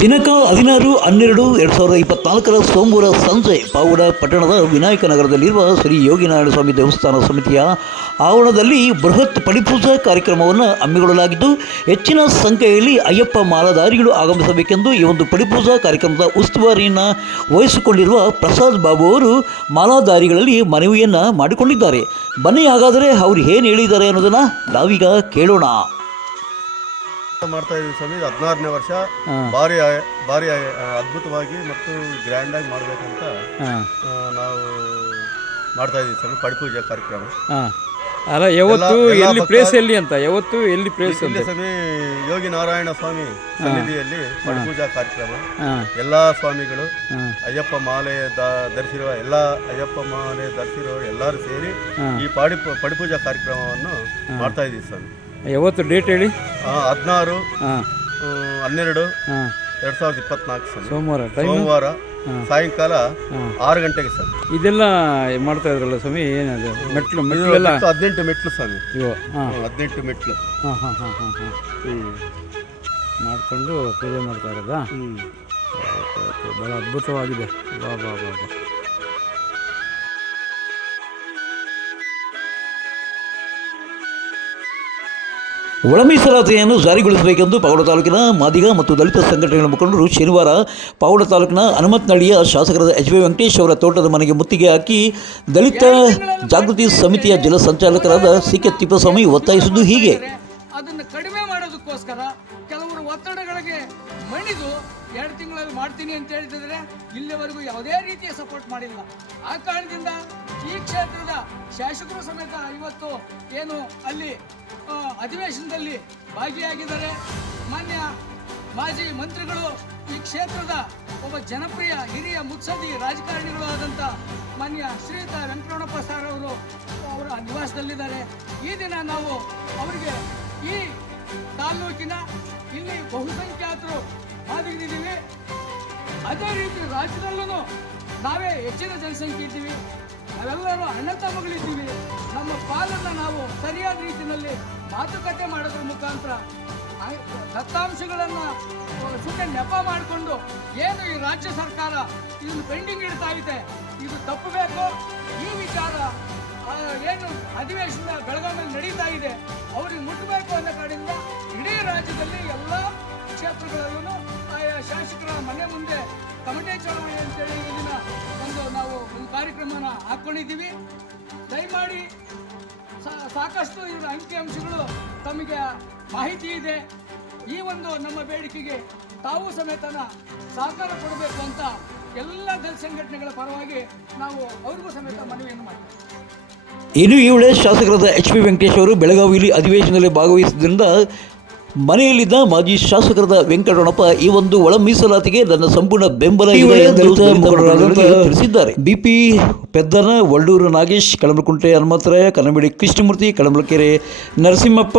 ದಿನಾಂಕ 16/12/2024 ಸೋಮವಾರ ಸಂಜೆ ಪಾವಗಡ ಪಟ್ಟಣದ ವಿನಾಯಕ ನಗರದಲ್ಲಿರುವ ಶ್ರೀ ಯೋಗಿನಾರಾಯಣ ಸ್ವಾಮಿ ದೇವಸ್ಥಾನ ಸಮಿತಿಯ ಆವರಣದಲ್ಲಿ ಬೃಹತ್ ಪಡಿಪೂಜಾ ಕಾರ್ಯಕ್ರಮವನ್ನು ಹಮ್ಮಿಕೊಳ್ಳಲಾಗಿದ್ದು, ಹೆಚ್ಚಿನ ಸಂಖ್ಯೆಯಲ್ಲಿ ಅಯ್ಯಪ್ಪ ಮಾಲಾಧಾರಿಗಳು ಆಗಮಿಸಬೇಕೆಂದು ಈ ಒಂದು ಪಡಿಪೂಜಾ ಕಾರ್ಯಕ್ರಮದ ಉಸ್ತುವಾರಿಯನ್ನು ವಹಿಸಿಕೊಂಡಿರುವ ಪ್ರಸಾದ್ ಬಾಬು ಅವರು ಮಾಲಾಧಾರಿಗಳಲ್ಲಿ ಮನವಿಯನ್ನು ಮಾಡಿಕೊಂಡಿದ್ದಾರೆ. ಬನ್ನಿ, ಹಾಗಾದರೆ ಅವರು ಏನು ಹೇಳಿದ್ದಾರೆ ಅನ್ನೋದನ್ನು ನಾವೀಗ ಕೇಳೋಣ. ಮಾಡ್ತಾ ಇದೀವಿ ಸ್ವಾಮಿ. 16ನೇ ವರ್ಷ ಭಾರಿ ಅದ್ಭುತವಾಗಿ ಮತ್ತು ಗ್ರ್ಯಾಂಡಾಗಿ ಮಾಡಬೇಕಂತ ನಾವು ಮಾಡ್ತಾ ಇದೀವಿ ಸ್ವಾಮಿ. ಪಡಿಪೂಜೆ ಕಾರ್ಯಕ್ರಮ ಅಲ್ಲ, ಯಾವತ್ತು ಎಲ್ಲಿ ಪ್ಲೇಸ್ ಎಲ್ಲಿ ಅಂತ ಯಾವತ್ತು ಎಲ್ಲಿ ಪ್ಲೇಸ್ ಅಂತ ಸ್ವಾಮಿ ಯೋಗಿ ನಾರಾಯಣ ಸ್ವಾಮಿ ಸನ್ನಿಧಿಯಲ್ಲಿ ಪಡಿಪೂಜಾ ಕಾರ್ಯಕ್ರಮ. ಎಲ್ಲ ಸ್ವಾಮಿಗಳು ಅಯ್ಯಪ್ಪ ಮಾಲೆ ಧರಿಸಿರುವ ಎಲ್ಲರೂ ಸೇರಿ ಈ ಪಡಿಪೂಜಾ ಕಾರ್ಯಕ್ರಮವನ್ನು ಮಾಡ್ತಾ ಇದೀವಿ ಸ್ವಾಮಿ. ಯಾವತ್ತು ಡೇಟ್ ಹೇಳಿ? 16/12/2024 ಸೋಮವಾರ ಸಾಯಂಕಾಲ 6 ಗಂಟೆಗೆ ಸರ್. ಇದೆಲ್ಲ ಮಾಡ್ತಾ ಇದ್ರಲ್ಲ ಸ್ವಾಮಿ, ಏನದು ಮೆಟ್ಲು ಎಲ್ಲ 18 ಮೆಟ್ಲು ಸ್ವಾಮಿ. 18 ಮೆಟ್ಲು ಮಾಡಿಕೊಂಡು ಪೂಜೆ ಮಾಡ್ತಾ ಇರೋದಾ? ಭಾಳ ಅದ್ಭುತವಾಗಿದೆ. ಬಾ ಬಾ ಬಾ ಬಾ ಒಳ ಮೀಸಲಾತಿಯನ್ನು ಜಾರಿಗೊಳಿಸಬೇಕೆಂದು ಪಾವಗಡ ತಾಲೂಕಿನ ಮಾದಿಗ ಮತ್ತು ದಲಿತ ಸಂಘಟನೆಗಳ ಮುಖಂಡರು ಶನಿವಾರ ಪಾವಗಡ ತಾಲೂಕಿನ ಹನುಮತ್ನಹಳ್ಳಿಯ ಶಾಸಕರಾದ ಎಚ್ ವಿ ವೆಂಕಟೇಶ್ ಅವರ ತೋಟದ ಮನೆಗೆ ಮುತ್ತಿಗೆ ಹಾಕಿ ದಲಿತ ಜಾಗೃತಿ ಸಮಿತಿಯ ಜಿಲ್ಲಾ ಸಂಚಾಲಕರಾದ ಸಿ ಕೆ ತಿಪ್ಪಸ್ವಾಮಿ ಒತ್ತಾಯಿಸಿದ್ದು ಹೀಗೆ. ಅದನ್ನು ಕಡಿಮೆ ಮಾಡೋದಕ್ಕೋಸ್ಕರ ಕೆಲವರು ಒತ್ತಡಗಳಿಗೆ ಮಣಿದು 2 ತಿಂಗಳಲ್ಲಿ ಮಾಡ್ತೀನಿ ಅಂತ ಹೇಳ್ತಿದ್ರೆ ಇಲ್ಲಿವರೆಗೂ ಯಾವುದೇ ರೀತಿಯ ಸಪೋರ್ಟ್ ಮಾಡಿಲ್ಲ. ಆ ಕಾರಣದಿಂದ ಈ ಕ್ಷೇತ್ರದ ಶಾಸಕರು ಸಮೇತ ಇವತ್ತು ಏನು ಅಲ್ಲಿ ಅಧಿವೇಶನದಲ್ಲಿ ಭಾಗಿಯಾಗಿದ್ದಾರೆ. ಮಾನ್ಯ ಮಾಜಿ ಮಂತ್ರಿಗಳು ಈ ಕ್ಷೇತ್ರದ ಒಬ್ಬ ಜನಪ್ರಿಯ ಹಿರಿಯ ಮುತ್ಸದ್ದಿ ರಾಜಕಾರಣಿಗಳು ಆದಂಥ ಮಾನ್ಯ ಶ್ರೀಯುತ ವೆಂಕಟರಮಣಪ್ಪ ಸರ್ ಅವರು ಅವರ ನಿವಾಸದಲ್ಲಿದ್ದಾರೆ. ಈ ದಿನ ನಾವು ಅವರಿಗೆ ಈ ತಾಲೂಕಿನ ಇಲ್ಲಿ ಬಹುಸಂಖ್ಯಾತರು ಮಾದಿಗರಿದ್ದೀವಿ, ಅದೇ ರೀತಿ ರಾಜ್ಯದಲ್ಲೂ ನಾವೇ ಹೆಚ್ಚಿನ ಜನಸಂಖ್ಯೆ ಇದ್ದೀವಿ, ನಾವೆಲ್ಲರೂ ಅಣ್ಣ ತಮ್ಮಗಳಿದ್ದೀವಿ. ನಮ್ಮ ಪಾಲನ್ನು ನಾವು ಸರಿಯಾದ ರೀತಿಯಲ್ಲಿ ಮಾತುಕತೆ ಮಾಡೋದ್ರ ಮುಖಾಂತರ ದತ್ತಾಂಶಗಳನ್ನು ಸುಮ್ಮನೆ ನೆಪ ಮಾಡಿಕೊಂಡು ಏನು ಈ ರಾಜ್ಯ ಸರ್ಕಾರ ಇದನ್ನು ಪೆಂಡಿಂಗ್ ಇಡ್ತಾ ಇದೆ, ಇದು ತಪ್ಪಬೇಕು. ಈ ವಿಚಾರ ಏನು ಅಧಿವೇಶನ ಬೆಳಗಾವಿಯಲ್ಲಿ ನಡೀತಾ ಇದೆ ಅವ್ರಿಗೆ ಮುಟ್ಟಬೇಕು ಅನ್ನೋ ಕಾರಣದಿಂದ ಇಡೀ ರಾಜ್ಯದಲ್ಲಿ ಎಲ್ಲ ಕ್ಷೇತ್ರಗಳಲ್ಲೂ ಆಯಾ ಶಾಸಕರ ಮನೆ ಮುಂದೆ ಕಮಿಟಿ ಚಳವಳಿ ಅಂತೇಳಿ ಇದನ್ನ ನಾವು ಒಂದು ಕಾರ್ಯಕ್ರಮನ ಹಾಕ್ಕೊಂಡಿದ್ದೀವಿ. ದಯಮಾಡಿ ಸಾಕಷ್ಟು ಇವರ ಅಂಕಿಅಂಶಗಳು ತಮಗೆ ಮಾಹಿತಿ ಇದೆ. ಈ ಒಂದು ನಮ್ಮ ಬೇಡಿಕೆಗೆ ತಾವು ಸಮೇತನ ಸಹಕಾರ ಕೊಡಬೇಕು ಅಂತ ಎಲ್ಲ ದಲಿತ ಸಂಘಟನೆಗಳ ಪರವಾಗಿ ನಾವು ಅವ್ರಿಗೂ ಸಮೇತ ಮನವಿಯನ್ನು ಮಾಡ್ತೀವಿ. ಇನ್ನು ಈ ವೇಳೆ ಶಾಸಕರಾದ ಎಚ್ ವಿ ವೆಂಕಟೇಶ್ ಅವರು ಬೆಳಗಾವಿಯಲ್ಲಿ ಅಧಿವೇಶನದಲ್ಲಿ ಭಾಗವಹಿಸಿದ್ದರಿಂದ ಮನೆಯಲ್ಲಿದ್ದ ಮಾಜಿ ಶಾಸಕರಾದ ವೆಂಕಟರಮಣಪ್ಪ ಈ ಒಂದು ಒಳ ಮೀಸಲಾತಿಗೆ ನನ್ನ ಸಂಪೂರ್ಣ ಬೆಂಬಲ ಇದೆ ಎಂದು ತಿಳಿಸಿದ್ದಾರೆ. ಬಿಪಿ ಪೆದ್ದನ, ವಳ್ಳೂರು ನಾಗೇಶ್, ಕಳಮಲಕುಂಟೆ ಹನುಮಂತರಾಯ, ಕನ್ನಂಬೇಡಿ ಕೃಷ್ಣಮೂರ್ತಿ, ಕಳಮಲಕೆರೆ ನರಸಿಂಹಪ್ಪ,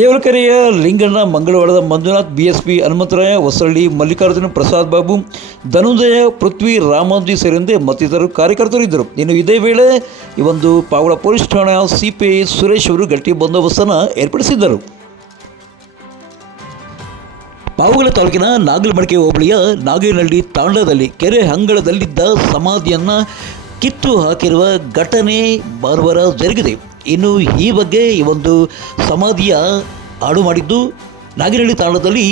ದೇವಳಕೆರೆಯ ಲಿಂಗಣ್ಣ, ಮಂಗಳವಾಡದ ಮಂಜುನಾಥ್, ಬಿಎಸ್ಪಿ ಹನುಮಂತರಾಯ, ಹೊಸಳ್ಳಿ ಮಲ್ಲಿಕಾರ್ಜುನ, ಪ್ರಸಾದ್ ಬಾಬು, ಧನುಂಜಯ, ಪೃಥ್ವಿ, ರಾಮಾಂಜಿ ಸೇರಿದಂತೆ ಮತ್ತಿತರರು ಕಾರ್ಯಕರ್ತರು ಇದ್ದರು. ಇನ್ನು ಇದೇ ವೇಳೆ ಈ ಒಂದು ಪಾವಗಡ ಪೊಲೀಸ್ ಠಾಣೆಯ ಸಿಪಿಐ ಸುರೇಶ್ ಅವರು ಗಟ್ಟಿ ಬಂದೋಬಸ್ತನ್ನು ಏರ್ಪಡಿಸಿದ್ದರು. ಪಾವಗಡ ತಾಲೂಕಿನ ನಾಗಲಮಡಿಕೆ ಹೋಬಳಿಯ ನಾಗೇನಹಳ್ಳಿ ತಾಂಡದಲ್ಲಿ ಕೆರೆ ಅಂಗಳದಲ್ಲಿದ್ದ ಸಮಾಧಿಯನ್ನು ಕಿತ್ತು ಹಾಕಿರುವ ಘಟನೆ ಭಾನುವಾರ ಜರುಗಿದೆ. ಇನ್ನು ಈ ಬಗ್ಗೆ ಈ ಒಂದು ಸಮಾಧಿಯ ಹಾಳು ಮಾಡಿದ್ದು ನಾಗೇನಹಳ್ಳಿ ತಾಂಡದಲ್ಲಿ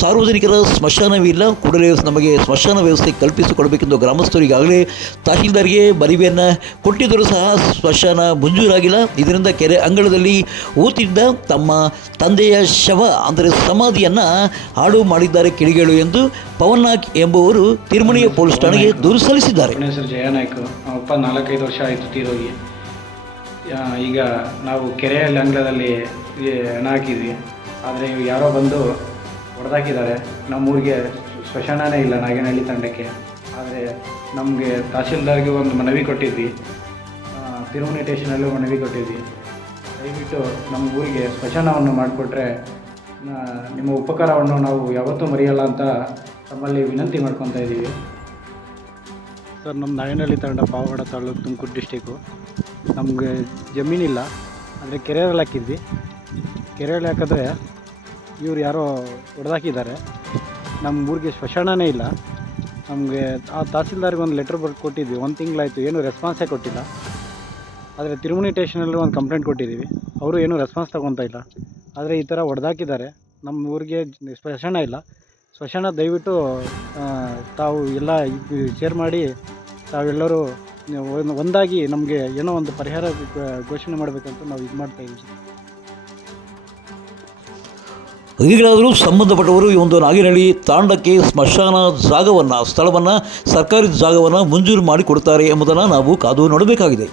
ಸಾರ್ವಜನಿಕರ ಸ್ಮಶಾನವಿಲ್ಲ, ಕೂಡಲೇ ನಮಗೆ ಸ್ಮಶಾನ ವ್ಯವಸ್ಥೆ ಕಲ್ಪಿಸಿಕೊಡಬೇಕೆಂದು ಗ್ರಾಮಸ್ಥರು ಈಗಾಗಲೇ ತಹಶೀಲ್ದಾರ್ಗೆ ಮನವಿಯನ್ನು ಕೊಟ್ಟಿದ್ದರೂ ಸಹ ಸ್ಮಶಾನ ಮಂಜೂರಾಗಿಲ್ಲ. ಇದರಿಂದ ಕೆರೆ ಅಂಗಳದಲ್ಲಿ ಊತಿದ್ದ ತಮ್ಮ ತಂದೆಯ ಶವ ಅಂದರೆ ಸಮಾಧಿಯನ್ನು ಹಾಳು ಮಾಡಿದ್ದಾರೆ ಕಿಡಿಗೇಳು ಎಂದು ಪವನ್ ನಾಯ್ಕ್ ಎಂಬುವರು ತಿರುಮಣಿಯ ಪೊಲೀಸ್ ಠಾಣೆಗೆ ದೂರು ಸಲ್ಲಿಸಿದ್ದಾರೆ. ಹೆಸರು ಜಯನಾಯ್ಕ. ಅಪ್ಪ 4-5 ವರ್ಷ ಆಯಿತು ತೀರೋಗಿ. ಈಗ ನಾವು ಕೆರೆಯಲ್ಲಿ ಅಂಗಳದಲ್ಲಿ ಹೆಣ ಹಾಕಿದ್ವಿ, ಆದರೆ ಯಾರೋ ಬಂದು ಹೊಡೆದಾಕಿದ್ದಾರೆ. ನಮ್ಮೂರಿಗೆ ಸ್ಮಶಾನನೇ ಇಲ್ಲ ನಾಗೇನಹಳ್ಳಿ ತಂಡಕ್ಕೆ. ಆದರೆ ನಮಗೆ ತಹಶೀಲ್ದಾರ್ಗೆ ಒಂದು ಮನವಿ ಕೊಟ್ಟಿದ್ವಿ, ತಿರುಮಣಿ ಸ್ಟೇಷನಲ್ಲೂ ಮನವಿ ಕೊಟ್ಟಿದ್ವಿ. ದಯವಿಟ್ಟು ನಮ್ಮ ಊರಿಗೆ ಸ್ಮಶಾನವನ್ನು ಮಾಡಿಕೊಟ್ರೆ ನಿಮ್ಮ ಉಪಕಾರವನ್ನು ನಾವು ಯಾವತ್ತೂ ಮರೆಯಲ್ಲ ಅಂತ ತಮ್ಮಲ್ಲಿ ವಿನಂತಿ ಮಾಡ್ಕೊತಾ ಇದ್ದೀವಿ. ಸರ್, ನಮ್ಮ ನಾಗೇನಹಳ್ಳಿ ತಂಡ ಪಾವಗಡ ತಾಲೂಕು, ತುಮಕೂರು ಡಿಸ್ಟಿಕ್ಕು. ನಮಗೆ ಜಮೀನಿಲ್ಲ, ಅಂದರೆ ಕೆರೆಯಲ್ಲಿ ಹಾಕಿದ್ವಿ. ಕೆರೆಯಲ್ಲಿ ಹಾಕಿದ್ರೆ ಇವ್ರು ಯಾರೋ ಹೊಡೆದಾಕಿದ್ದಾರೆ. ನಮ್ಮ ಊರಿಗೆ ಸ್ಮಶಾನನೇ ಇಲ್ಲ. ನಮಗೆ ಆ ತಹಸೀಲ್ದಾರ್ಗೆ ಒಂದು ಲೆಟ್ರ್ ಬರ್ದು ಕೊಟ್ಟಿದ್ವಿ, 1 ತಿಂಗಳಾಯಿತು, ಏನೂ ರೆಸ್ಪಾನ್ಸೇ ಕೊಟ್ಟಿಲ್ಲ. ಆದರೆ ತಿರುಮಣಿ ಸ್ಟೇಷನಲ್ಲೂ ಒಂದು ಕಂಪ್ಲೇಂಟ್ ಕೊಟ್ಟಿದ್ದೀವಿ, ಅವರು ಏನೂ ರೆಸ್ಪಾನ್ಸ್ ತೊಗೊತಾ ಇಲ್ಲ. ಆದರೆ ಈ ಥರ ಹೊಡೆದಾಕಿದ್ದಾರೆ. ನಮ್ಮ ಊರಿಗೆ ಸ್ಮಶಾನ ಇಲ್ಲ. ಸ್ಮಶಾನ ದಯವಿಟ್ಟು ತಾವು ಎಲ್ಲ ಶೇರ್ ಮಾಡಿ ತಾವೆಲ್ಲರೂ ಒಂದಾಗಿ ನಮಗೆ ಏನೋ ಒಂದು ಪರಿಹಾರ ಘೋಷಣೆ ಮಾಡಬೇಕಂತ ನಾವು ಇದು ಮಾಡ್ತಾಯಿದ್ದೀವಿ. ಈಗಲಾದರೂ ಸಂಬಂಧಪಟ್ಟವರು ಈ ಒಂದು ನಾಗಿನಹಳ್ಳಿ ತಾಂಡಕ್ಕೆ ಸ್ಮಶಾನ ಸ್ಥಳವನ್ನು ಸರ್ಕಾರಿ ಜಾಗವನ್ನು ಮಂಜೂರು ಮಾಡಿಕೊಡ್ತಾರೆ ಎಂಬುದನ್ನು ನಾವು ಕಾದು ನೋಡಬೇಕಾಗಿದೆ.